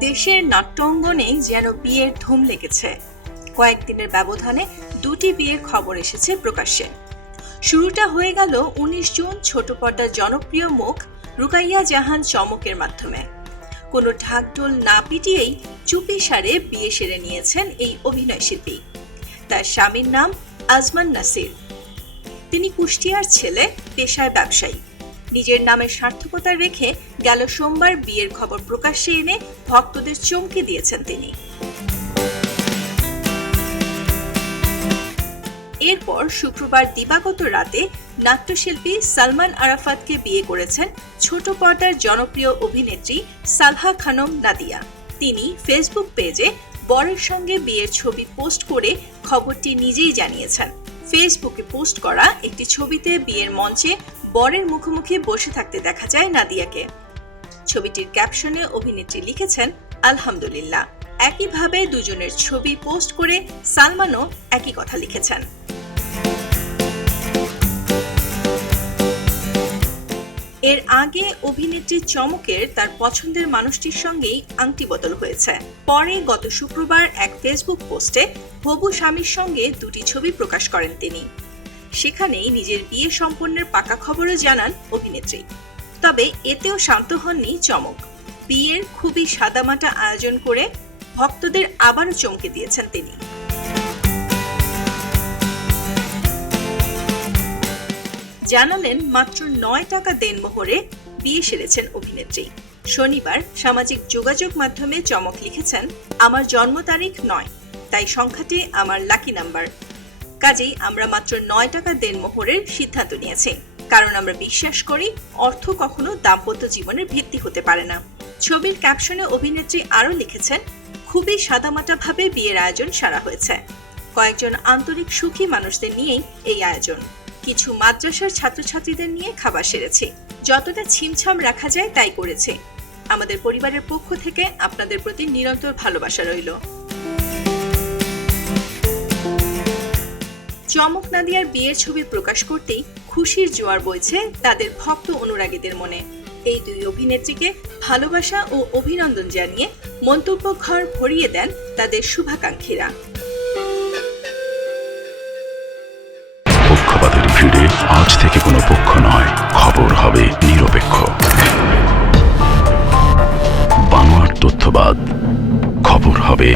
দেশের নাট্যাঙ্গনে যেন বিয়ের ধুম লেগেছে। কয়েকদিনের ব্যবধানে দুটি বিয়ের খবর এসেছে প্রকাশ্যে। শুরুটা হয়ে গেল ১৯ জুন ছোট পর্দার জনপ্রিয় মুখ রুকাইয়া জাহান চমকের মাধ্যমে। কোনো ঢাকঢোল না পিটিয়েই চুপিসারে বিয়ে সেরে নিয়েছেন এই অভিনয় শিল্পী। তার স্বামীর নাম আজমান নাসির। তিনি কুষ্টিয়ার ছেলে, পেশায় ব্যবসায়ী। নিজের নামের সার্থকতা রেখে গেল সোমবার বিয়ের খবর প্রকাশ্যে এনে ভক্তদের চমকে দিয়েছেন তিনি। এরপর শুক্রবার দিবাগত রাতে নাট্যশিল্পী সালমান আরাফাতকে বিয়ে করেছেন ছোট পর্দার জনপ্রিয় অভিনেত্রী সালহা খানম নাদিয়া। তিনি ফেসবুক পেজে বরের সঙ্গে বিয়ের ছবি পোস্ট করে খবরটি নিজেই জানিয়েছেন। ফেসবুকে পোস্ট করা একটি ছবিতে বিয়ের মঞ্চে বরের মুখোমুখি বসে থাকতে দেখা যায় নাদিয়াকে। ছবিটির ক্যাপশনে অভিনেত্রী লিখেছেন আলহামদুলিল্লাহ। একইভাবে দুজনের ছবি পোস্ট করে সালমানও একই কথা লিখেছেন। এর আগে অভিনেত্রী চমকের তার পছন্দের মানুষটির সঙ্গেই আংটি বদল হয়েছে। পরে গত শুক্রবার এক ফেসবুক পোস্টে হবু স্বামীর সঙ্গে দুটি ছবি প্রকাশ করেন তিনি। সেখানেই নিজের বিয়ে সম্পন্নের পাকা খবরও জানান অভিনেত্রী। তবে এতেও শান্ত হননি চমক। বিয়ের খুবই সাদামাটা আয়োজন করে ভক্তদের আবারও চমকে দিয়েছেন তিনি। জানালেন মাত্র ৯ টাকা দেনমোহরে বিয়ে সেরেছেন অভিনেত্রী। শনিবার সামাজিক যোগাযোগ মাধ্যমে চমক লিখেছেন, আমার জন্ম তারিখ ৯, তাই সংখ্যাটি আমার লাকি নাম্বার। কাজেই আমরা মাত্র ৯ টাকা দেনমোহরের সিদ্ধান্ত নিয়েছি, কারণ আমরা বিশ্বাস করি অর্থ কখনো দাম্পত্য জীবনের ভিত্তি হতে পারে না। ছবির ক্যাপশনে অভিনেত্রী আরও লিখেছেন, খুবই সাদামাটাভাবে বিয়ের আয়োজন সারা হয়েছে। কয়েকজন আন্তরিক সুখী মানুষদের নিয়েই এই আয়োজন। কিছু মাদ্রাসার ছাত্রছাত্রীদের নিয়ে খাবার সেরেছি। যতটা ছিমছাম রাখা যায় তাই করেছি। আমাদের পরিবারের পক্ষ থেকে আপনাদের প্রতি নিরন্তর ভালোবাসা রইল। চমক নাদিয়ার বিয়ের ছবি প্রকাশ করতেই খুশির জোয়ার বইছে তাদের ভক্ত অনুরাগীদের মনে। এই দুই অভিনেত্রীকে ভালোবাসা ও অভিনন্দন জানিয়ে মন্তব্য ঘর ভরিয়ে দেন তাদের শুভাকাঙ্ক্ষীরা। পক্ষপাতের ভিড়ে আজ থেকে কোনো পক্ষ নয়, খবর হবে নিরপেক্ষ। বানোয়ার তথ্যবাদ, খবর হবে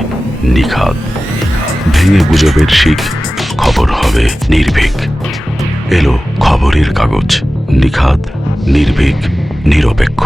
নিখাদ। ভেঙে গুজবের শিখ, খবর হবে নির্ভীক। এলো খবরের কাগজ, নিখাদ, নির্ভীক, নিরপেক্ষ।